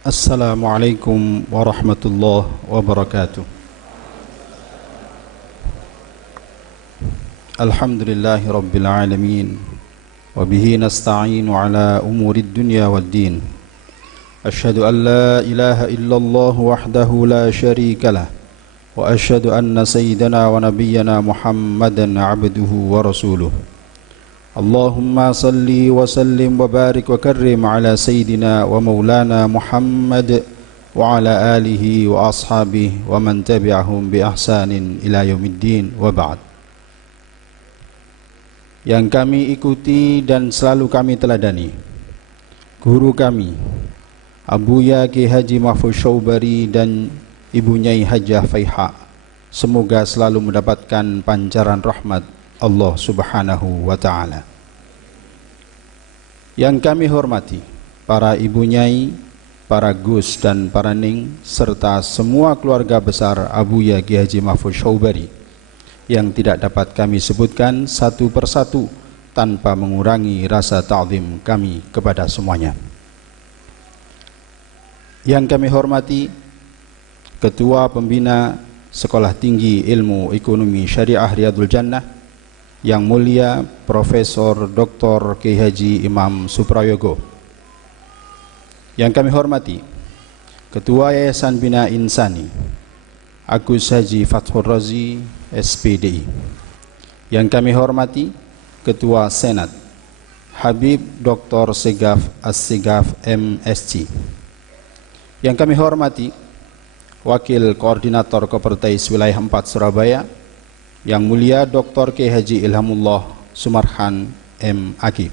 Assalamualaikum warahmatullahi wabarakatuh. Alhamdulillahi rabbil alamin. Wabihi nasta'inu ala umurid dunya waddin. Ashhadu an la ilaha illallah wahdahu la syarika lah. Wa ashhadu anna sayyidana wa nabiyyana Muhammadan abduhu wa rasuluh. Allahumma salli wa sallim wa barik wa karrim ala sayyidina wa maulana Muhammad wa ala alihi wa ashabihi wa man tabi'ahum bi ihsanin ila yaumiddin wa ba'd. Yang kami ikuti dan selalu kami teladani guru kami Abuya Ki Haji Mahfuz Syaubari dan Ibu Nyai Hajah Faiha, semoga selalu mendapatkan pancaran rahmat Allah Subhanahu wa ta'ala. Yang kami hormati para ibu nyai, para gus dan para ning, serta semua keluarga besar Abuya Ki Haji Mahfuz Syaubari yang tidak dapat kami sebutkan satu persatu tanpa mengurangi rasa ta'zim kami kepada semuanya. Yang kami hormati Ketua Pembina Sekolah Tinggi Ilmu Ekonomi Syariah Riyadul Jannah, Yang Mulia Profesor Dr. Kiai Haji Imam Suprayogo. Yang kami hormati Ketua Yayasan Bina Insani Agus Haji Fathur Razi SPDI. Yang kami hormati Ketua Senat Habib Dr. Segaf As-Segaf MSc. Yang kami hormati Wakil Koordinator Kopertais Wilayah 4 Surabaya, Yang Mulia Dr. Kiai Haji Ilhamullah Sumarhan MAG.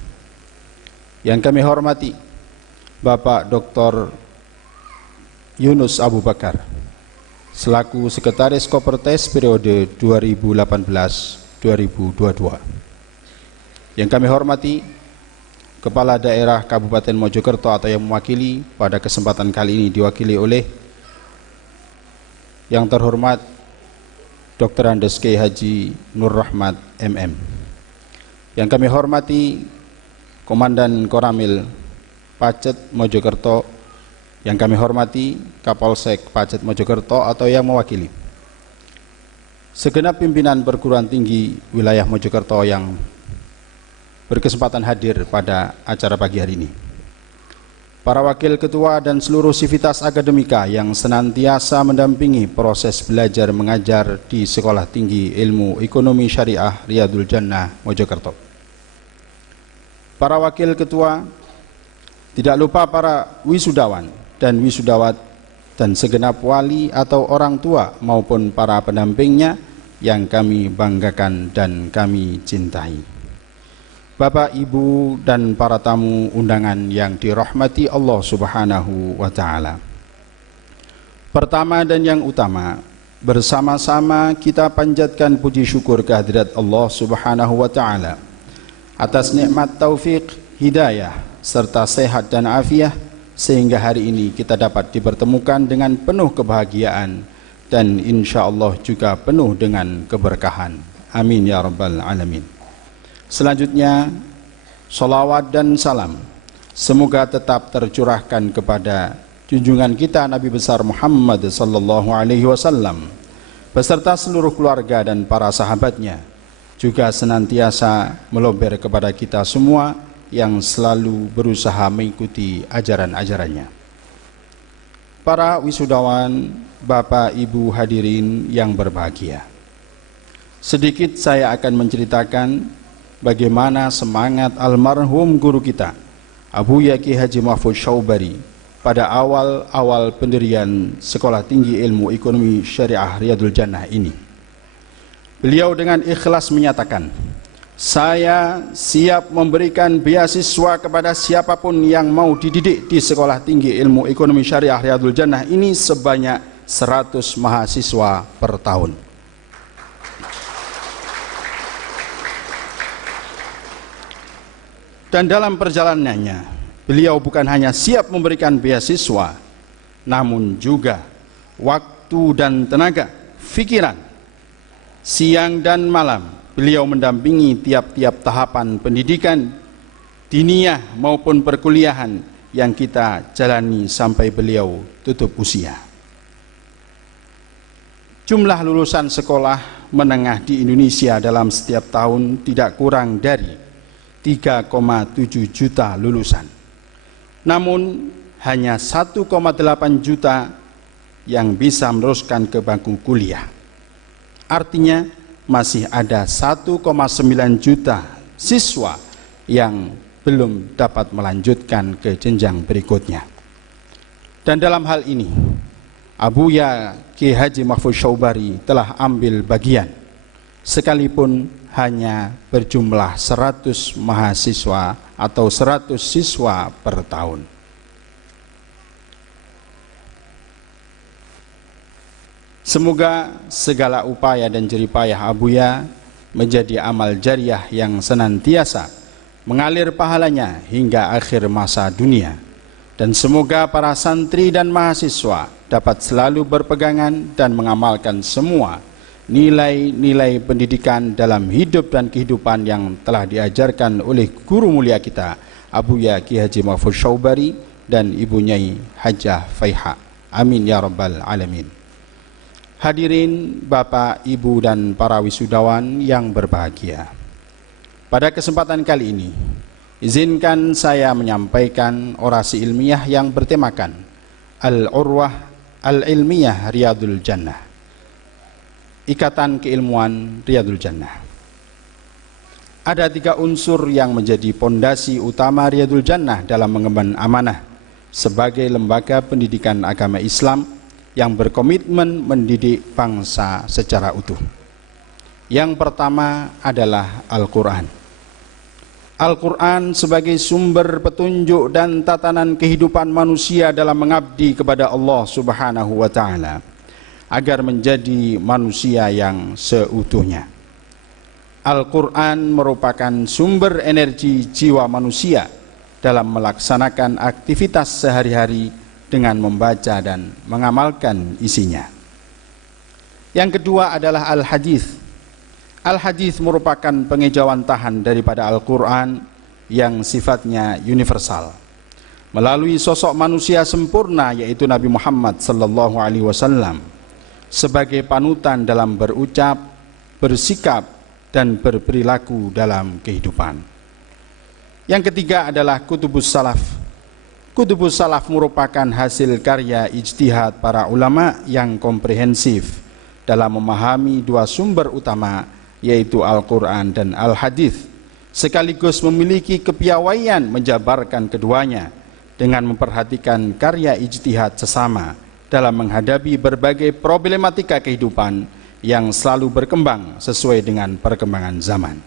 Yang kami hormati Bapak Dr. Yunus Abu Bakar selaku Sekretaris Kopertais periode 2018-2022. Yang kami hormati Kepala Daerah Kabupaten Mojokerto atau yang mewakili pada kesempatan kali ini diwakili oleh Yang terhormat Dr. Andes Kiai Haji Nur Rahmat MM. Yang kami hormati Komandan Koramil Pacet Mojokerto. Yang kami hormati Kapolsek Pacet Mojokerto atau yang mewakili segenap pimpinan perguruan tinggi wilayah Mojokerto yang berkesempatan hadir pada acara pagi hari ini, para wakil ketua dan seluruh sivitas akademika yang senantiasa mendampingi proses belajar mengajar di Sekolah Tinggi Ilmu Ekonomi Syariah Riyadul Jannah Mojokerto, para wakil ketua, tidak lupa para wisudawan dan wisudawat dan segenap wali atau orang tua maupun para pendampingnya yang kami banggakan dan kami cintai. Bapak, Ibu, dan para tamu undangan yang dirahmati Allah Subhanahu wa ta'ala. Pertama dan yang utama, bersama-sama kita panjatkan puji syukur kehadirat Allah Subhanahu wa ta'ala atas nikmat taufik, hidayah, serta sehat dan afiah, sehingga hari ini kita dapat dipertemukan dengan penuh kebahagiaan dan insya Allah juga penuh dengan keberkahan. Amin ya rabbal alamin. Selanjutnya, salawat dan salam semoga tetap tercurahkan kepada junjungan kita Nabi besar Muhammad sallallahu alaihi wasallam beserta seluruh keluarga dan para sahabatnya, juga senantiasa meluber kepada kita semua yang selalu berusaha mengikuti ajaran-ajarannya. Para wisudawan, Bapak Ibu hadirin yang berbahagia, sedikit saya akan menceritakan bagaimana semangat almarhum guru kita Abuya Ki Haji Mahfuz Syaubari pada awal-awal pendirian Sekolah Tinggi Ilmu Ekonomi Syariah Riyadul Jannah ini. Beliau dengan ikhlas menyatakan, saya siap memberikan beasiswa kepada siapapun yang mau dididik di Sekolah Tinggi Ilmu Ekonomi Syariah Riyadul Jannah ini sebanyak 100 mahasiswa per tahun. Dan dalam perjalanannya, beliau bukan hanya siap memberikan beasiswa, namun juga waktu dan tenaga, pikiran, siang dan malam, beliau mendampingi tiap-tiap tahapan pendidikan diniyah maupun perkuliahan yang kita jalani sampai beliau tutup usia. Jumlah lulusan sekolah menengah di Indonesia dalam setiap tahun tidak kurang dari 3,7 juta lulusan. Namun hanya 1,8 juta yang bisa meneruskan ke bangku kuliah. Artinya masih ada 1,9 juta siswa yang belum dapat melanjutkan ke jenjang berikutnya. Dan dalam hal ini Abuya Kiai Haji Mahfudz Syobari telah ambil bagian, sekalipun hanya berjumlah 100 mahasiswa atau 100 siswa per tahun. Semoga segala upaya dan jeripayah Abuya menjadi amal jariah yang senantiasa mengalir pahalanya hingga akhir masa dunia. Dan semoga para santri dan mahasiswa dapat selalu berpegangan dan mengamalkan semua nilai-nilai pendidikan dalam hidup dan kehidupan yang telah diajarkan oleh guru mulia kita, Abuya Kiai Haji Mahfudz Syobari dan Ibu Nyai Hajah Faiha. Amin ya rabbal alamin. Hadirin Bapak, Ibu dan para wisudawan yang berbahagia. Pada kesempatan kali ini, izinkan saya menyampaikan orasi ilmiah yang bertemakan Al-Urwah Al-Ilmiyah Riyadul Jannah. Ikatan keilmuan Riyadul Jannah. Ada 3 unsur yang menjadi pondasi utama Riyadul Jannah dalam mengemban amanah sebagai lembaga pendidikan agama Islam yang berkomitmen mendidik bangsa secara utuh. Yang pertama adalah Al-Quran. Al-Quran sebagai sumber petunjuk dan tatanan kehidupan manusia dalam mengabdi kepada Allah Subhanahu wa Ta'ala, agar menjadi manusia yang seutuhnya. Al-Quran merupakan sumber energi jiwa manusia dalam melaksanakan aktivitas sehari-hari dengan membaca dan mengamalkan isinya. Yang kedua adalah Al-Hadis. Al-Hadis merupakan pengejawantahan daripada Al-Quran yang sifatnya universal. Melalui sosok manusia sempurna yaitu Nabi Muhammad SAW sebagai panutan dalam berucap, bersikap, dan berperilaku dalam kehidupan. Yang ketiga adalah Kutubus Salaf. Kutubus Salaf merupakan hasil karya ijtihad para ulama yang komprehensif dalam memahami 2 sumber utama yaitu Al-Quran dan Al-Hadis, sekaligus memiliki kepiawaian menjabarkan keduanya dengan memperhatikan karya ijtihad sesama dalam menghadapi berbagai problematika kehidupan yang selalu berkembang sesuai dengan perkembangan zaman.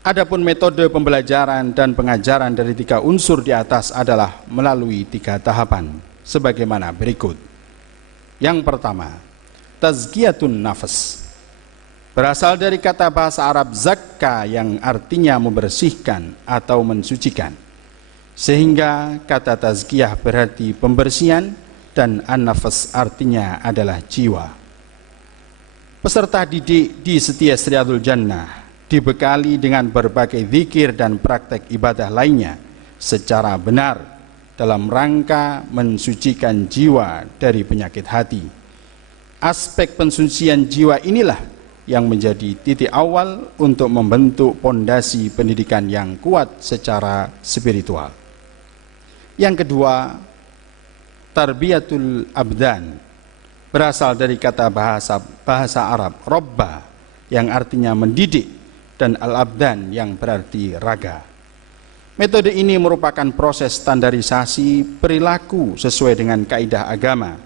Adapun metode pembelajaran dan pengajaran dari 3 unsur di atas adalah melalui 3 tahapan sebagaimana berikut. Yang pertama, tazkiyatun nafas. Berasal dari kata bahasa Arab zakka yang artinya membersihkan atau mensucikan. Sehingga kata tazkiyah berarti pembersihan dan an-nafas artinya adalah jiwa. Peserta didik di Setia Riyadul Jannah dibekali dengan berbagai zikir dan praktek ibadah lainnya secara benar dalam rangka mensucikan jiwa dari penyakit hati. Aspek pensucian jiwa inilah yang menjadi titik awal untuk membentuk pondasi pendidikan yang kuat secara spiritual. Yang kedua, tarbiyatul abdan, berasal dari kata bahasa Arab robba yang artinya mendidik, dan al-abdan yang berarti raga. Metode ini merupakan proses standarisasi perilaku sesuai dengan kaidah agama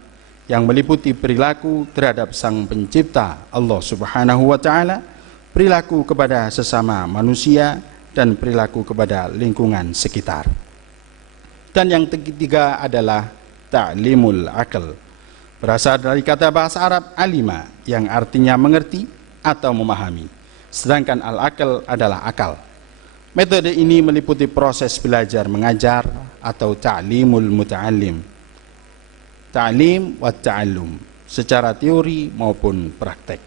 yang meliputi perilaku terhadap Sang Pencipta Allah Subhanahu wa Ta'ala, perilaku kepada sesama manusia, dan perilaku kepada lingkungan sekitar. Dan yang ketiga adalah ta'limul akal, berasal dari kata bahasa Arab alima yang artinya mengerti atau memahami. Sedangkan al-akal adalah akal. Metode ini meliputi proses belajar mengajar atau ta'limul muta'allim, ta'lim wa ta'allum, secara teori maupun praktek.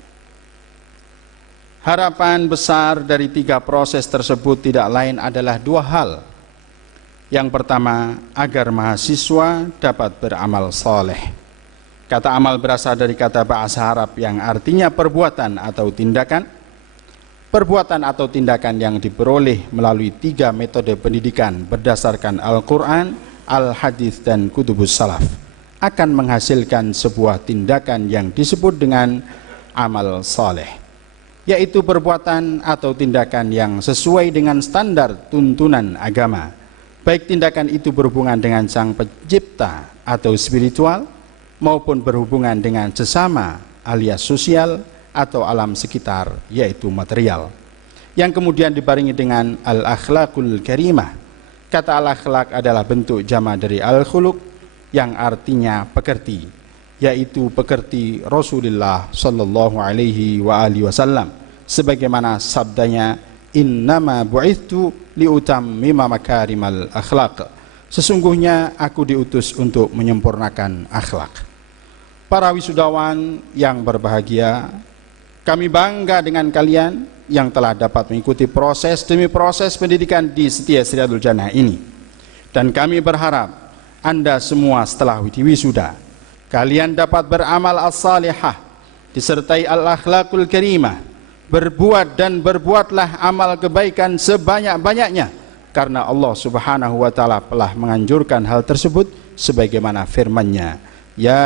Harapan besar dari 3 proses tersebut tidak lain adalah 2 hal. Yang pertama, agar mahasiswa dapat beramal soleh. Kata amal berasal dari kata bahasa Arab yang artinya perbuatan atau tindakan. Perbuatan atau tindakan yang diperoleh melalui 3 metode pendidikan berdasarkan Al-Quran, Al-Hadis, dan Kutubus Salaf akan menghasilkan sebuah tindakan yang disebut dengan amal soleh, yaitu perbuatan atau tindakan yang sesuai dengan standar tuntunan agama, baik tindakan itu berhubungan dengan Sang Pencipta atau spiritual, maupun berhubungan dengan sesama alias sosial atau alam sekitar yaitu material, yang kemudian dibarengi dengan al-akhlaqul karimah. Kata al-akhlaq adalah bentuk jama dari al-khuluq yang artinya pekerti, yaitu pekerti Rasulullah sallallahu alaihi wa alihi wasallam, sebagaimana sabdanya, innama bu'ithtu liutammima makarimal akhlaq, sesungguhnya aku diutus untuk menyempurnakan akhlak. Para wisudawan yang berbahagia, kami bangga dengan kalian yang telah dapat mengikuti proses demi proses pendidikan di Setia Riyadhul Jannah ini. Dan kami berharap Anda semua setelah wisuda, kalian dapat beramal as-salihah disertai al-akhlaqul karimah, berbuat dan berbuatlah amal kebaikan sebanyak-banyaknya, karena Allah Subhanahu wa taala telah menganjurkan hal tersebut sebagaimana firman-Nya, ya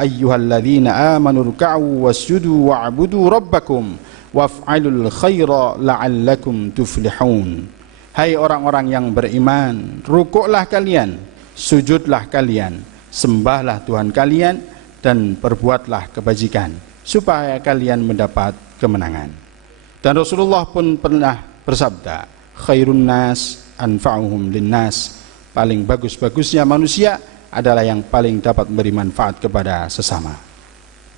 ayyuhalladzina amanu ruk'u wasjudu wa'budu rabbakum waf'alul khaira la'allakum tuflihun. Hai orang-orang yang beriman, rukuklah kalian, sujudlah kalian, sembahlah Tuhan kalian, dan perbuatlah kebajikan supaya kalian mendapat kemenangan. Dan Rasulullah pun pernah bersabda, khairun nas anfa'uhum linnas, paling bagus-bagusnya manusia adalah yang paling dapat memberi manfaat kepada sesama.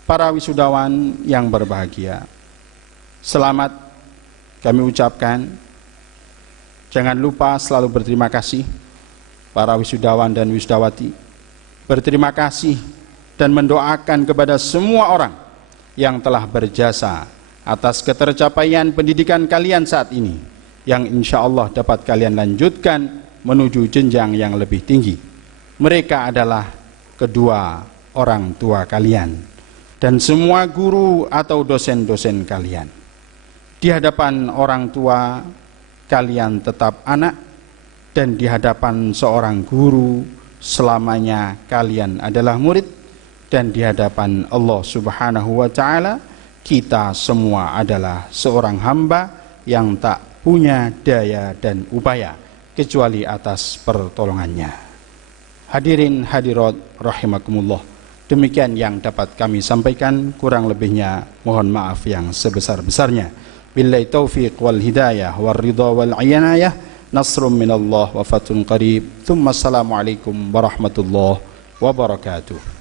Para wisudawan yang berbahagia, selamat kami ucapkan. Jangan lupa selalu berterima kasih para wisudawan dan wisudawati, berterima kasih dan mendoakan kepada semua orang yang telah berjasa atas ketercapaian pendidikan kalian saat ini, yang insya Allah dapat kalian lanjutkan menuju jenjang yang lebih tinggi. Mereka adalah kedua orang tua kalian dan semua guru atau dosen-dosen kalian. Di hadapan orang tua kalian tetap anak, dan di hadapan seorang guru selamanya kalian adalah murid, dan di hadapan Allah Subhanahu wa taala kita semua adalah seorang hamba yang tak punya daya dan upaya kecuali atas pertolongannya. Hadirin hadirat rahimakumullah, demikian yang dapat kami sampaikan, kurang lebihnya mohon maaf yang sebesar-besarnya. Billahi taufiq wal hidayah wal ridha wal iyanayah, nasrun minallah wa fathun qarib. Thumma assalamualaikum warahmatullahi wabarakatuh.